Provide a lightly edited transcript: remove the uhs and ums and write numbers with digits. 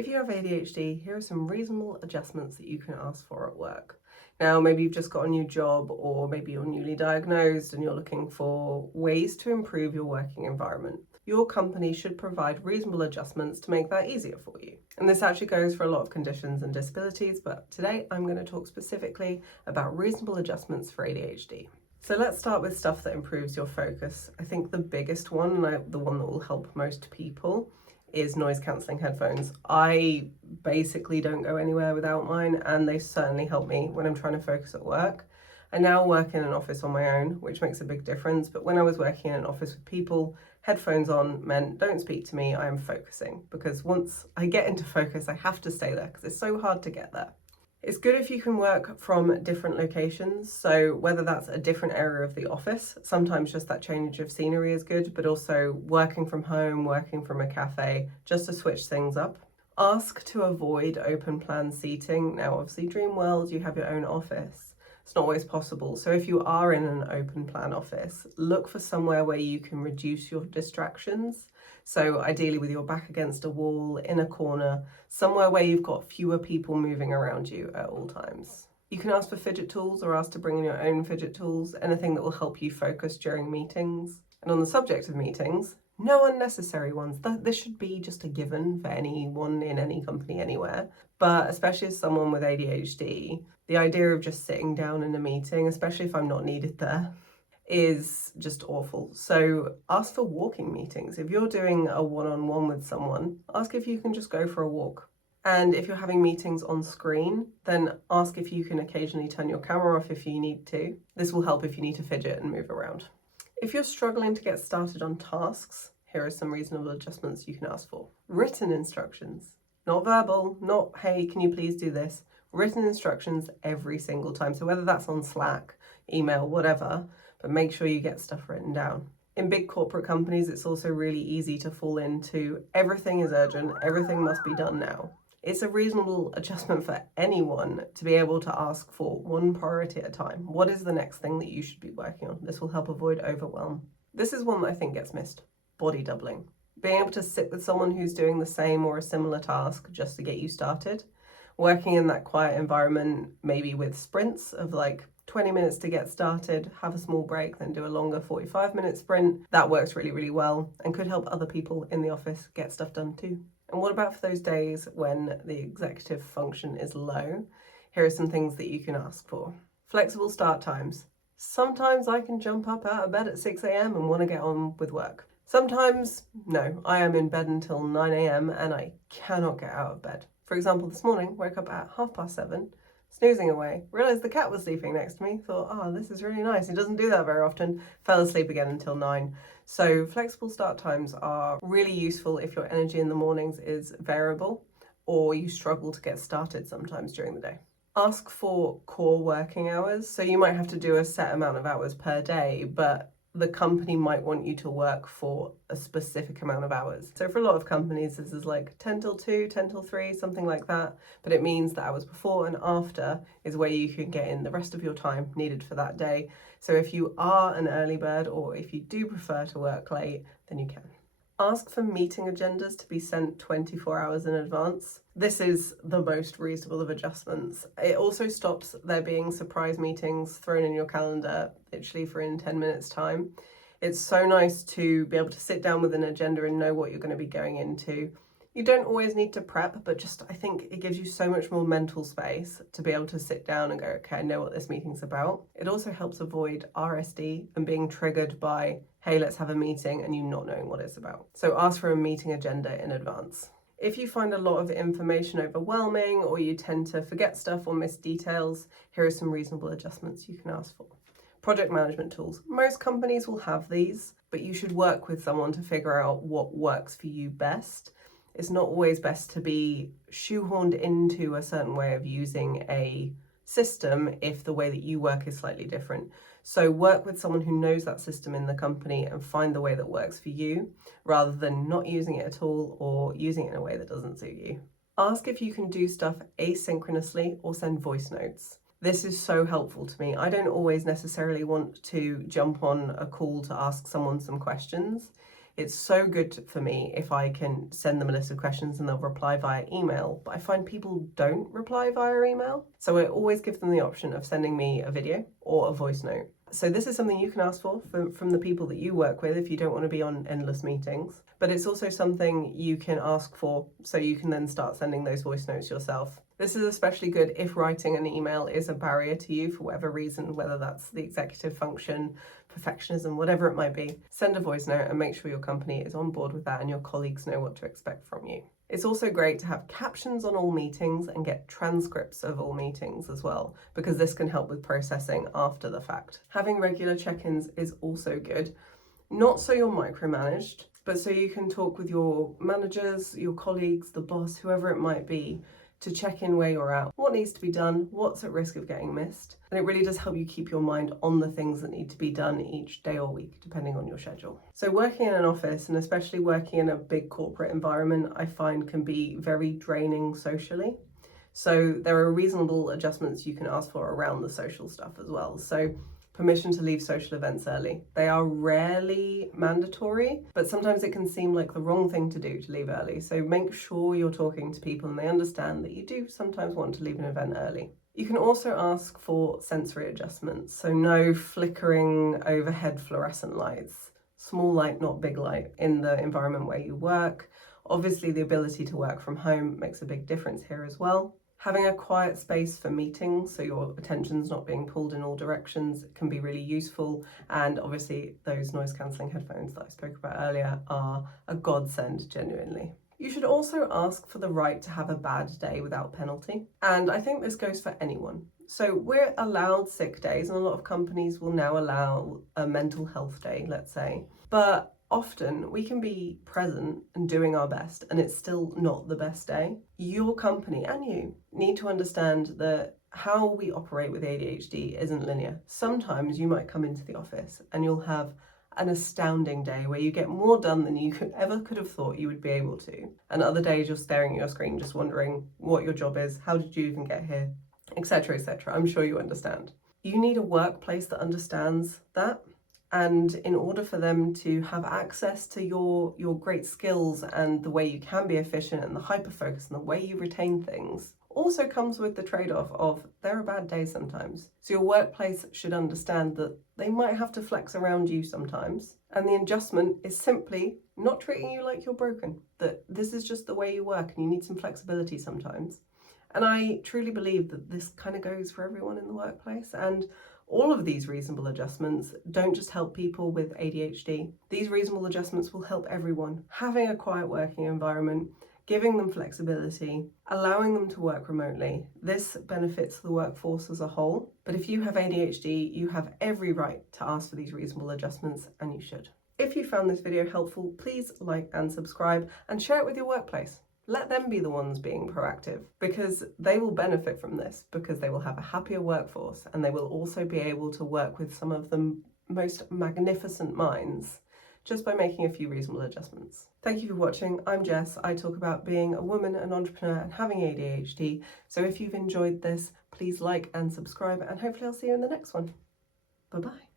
If you have ADHD, here are some reasonable adjustments that you can ask for at work. Now, maybe you've just got a new job, or maybe you're newly diagnosed and you're looking for ways to improve your working environment. Your company should provide reasonable adjustments to make that easier for you. And this actually goes for a lot of conditions and disabilities, but today I'm going to talk specifically about reasonable adjustments for ADHD. So let's start with stuff that improves your focus. I think the biggest one, the one that will help most people, is noise cancelling headphones. I basically don't go anywhere without mine, and they certainly help me when I'm trying to focus at work. I now work in an office on my own, which makes a big difference, but when I was working in an office with people, headphones on meant don't speak to me, I am focusing, because once I get into focus, I have to stay there because it's so hard to get there. It's good if you can work from different locations, so whether that's a different area of the office, sometimes just that change of scenery is good, but also working from home, working from a cafe, just to switch things up. Ask to avoid open plan seating. Now, obviously, dream world, you have your own office. It's not always possible, so if you are in an open plan office, look for somewhere where you can reduce your distractions. So ideally with your back against a wall, in a corner, somewhere where you've got fewer people moving around you at all times. You can ask for fidget tools or ask to bring in your own fidget tools, anything that will help you focus during meetings. And on the subject of meetings, no unnecessary ones. This should be just a given for anyone in any company anywhere. But especially as someone with ADHD, the idea of just sitting down in a meeting, especially if I'm not needed there, is just awful. So ask for walking meetings. If you're doing a one-on-one with someone, ask if you can just go for a walk. And if you're having meetings on screen, then ask if you can occasionally turn your camera off if you need to. This will help if you need to fidget and move around. If you're struggling to get started on tasks, here are some reasonable adjustments you can ask for. Written instructions, not verbal, not, hey, can you please do this? Written instructions every single time. So whether that's on Slack, email, whatever, but make sure you get stuff written down. In big corporate companies, it's also really easy to fall into everything is urgent, everything must be done now. It's a reasonable adjustment for anyone to be able to ask for one priority at a time. What is the next thing that you should be working on? This will help avoid overwhelm. This is one that I think gets missed: body doubling. Being able to sit with someone who's doing the same or a similar task just to get you started. Working in that quiet environment, maybe with sprints of like 20 minutes to get started, have a small break, then do a longer 45-minute sprint. That works really, really well and could help other people in the office get stuff done too. And what about for those days when the executive function is low? Here are some things that you can ask for. Flexible start times. Sometimes I can jump up out of bed at 6 a.m. and want to get on with work. Sometimes, no, I am in bed until 9 a.m. and I cannot get out of bed. For example, this morning, woke up at 7:30, snoozing away, realised the cat was sleeping next to me, thought, oh, this is really nice. He doesn't do that very often, fell asleep again until 9. So flexible start times are really useful if your energy in the mornings is variable or you struggle to get started sometimes during the day. Ask for core working hours. So you might have to do a set amount of hours per day, but the company might want you to work for a specific amount of hours. So for a lot of companies, this is like 10 till 2, 10 till 3, something like that. But it means the hours before and after is where you can get in the rest of your time needed for that day. So if you are an early bird, or if you do prefer to work late, then you can. Ask for meeting agendas to be sent 24 hours in advance. This is the most reasonable of adjustments. It also stops there being surprise meetings thrown in your calendar literally for in 10 minutes time. It's so nice to be able to sit down with an agenda and know what you're going to be going into. You don't always need to prep, but just I think it gives you so much more mental space to be able to sit down and go, okay, I know what this meeting's about. It also helps avoid RSD and being triggered by, hey, let's have a meeting, and you not knowing what it's about. So ask for a meeting agenda in advance. If you find a lot of information overwhelming, or you tend to forget stuff or miss details, here are some reasonable adjustments you can ask for. Project management tools. Most companies will have these, but you should work with someone to figure out what works for you best. It's not always best to be shoehorned into a certain way of using a system if the way that you work is slightly different. So work with someone who knows that system in the company and find the way that works for you, rather than not using it at all or using it in a way that doesn't suit you. Ask if you can do stuff asynchronously or send voice notes. This is so helpful to me. I don't always necessarily want to jump on a call to ask someone some questions. It's so good for me if I can send them a list of questions and they'll reply via email, but I find people don't reply via email. So I always give them the option of sending me a video or a voice note. So this is something you can ask for from the people that you work with if you don't want to be on endless meetings. But it's also something you can ask for so you can then start sending those voice notes yourself. This is especially good if writing an email is a barrier to you for whatever reason, whether that's the executive function, perfectionism, whatever it might be. Send a voice note and make sure your company is on board with that and your colleagues know what to expect from you. It's also great to have captions on all meetings and get transcripts of all meetings as well, because this can help with processing after the fact. Having regular check-ins is also good, not so you're micromanaged, but so you can talk with your managers, your colleagues, the boss, whoever it might be, to check in where you're at, what needs to be done, what's at risk of getting missed. And it really does help you keep your mind on the things that need to be done each day or week, depending on your schedule. So working in an office, and especially working in a big corporate environment, I find can be very draining socially. So there are reasonable adjustments you can ask for around the social stuff as well. So permission to leave social events early. They are rarely mandatory, but sometimes it can seem like the wrong thing to do to leave early. So make sure you're talking to people and they understand that you do sometimes want to leave an event early. You can also ask for sensory adjustments. So no flickering overhead fluorescent lights, small light, not big light, in the environment where you work. Obviously, the ability to work from home makes a big difference here as well. Having a quiet space for meetings, so your attention's not being pulled in all directions, can be really useful. And obviously those noise cancelling headphones that I spoke about earlier are a godsend, genuinely. You should also ask for the right to have a bad day without penalty. And I think this goes for anyone. So we're allowed sick days, and a lot of companies will now allow a mental health day, let's say. But often we can be present and doing our best and it's still not the best day. Your company and you need to understand that how we operate with ADHD isn't linear. Sometimes you might come into the office and you'll have an astounding day where you get more done than you could have thought you would be able to. And other days you're staring at your screen just wondering what your job is, how did you even get here, etc., etc. I'm sure you understand. You need a workplace that understands that. And in order for them to have access to your great skills and the way you can be efficient and the hyper-focus and the way you retain things, also comes with the trade-off of there are bad days sometimes. So your workplace should understand that they might have to flex around you sometimes. And the adjustment is simply not treating you like you're broken, that this is just the way you work and you need some flexibility sometimes. And I truly believe that this kind of goes for everyone in the workplace. And all of these reasonable adjustments don't just help people with ADHD. These reasonable adjustments will help everyone. Having a quiet working environment, giving them flexibility, allowing them to work remotely, this benefits the workforce as a whole. But if you have ADHD, you have every right to ask for these reasonable adjustments, and you should. If you found this video helpful, please like and subscribe and share it with your workplace. Let them be the ones being proactive, because they will benefit from this, because they will have a happier workforce and they will also be able to work with some of the most magnificent minds just by making a few reasonable adjustments. Thank you for watching. I'm Jess. I talk about being a woman, an entrepreneur, and having ADHD. So if you've enjoyed this, please like and subscribe, and hopefully I'll see you in the next one. Bye-bye.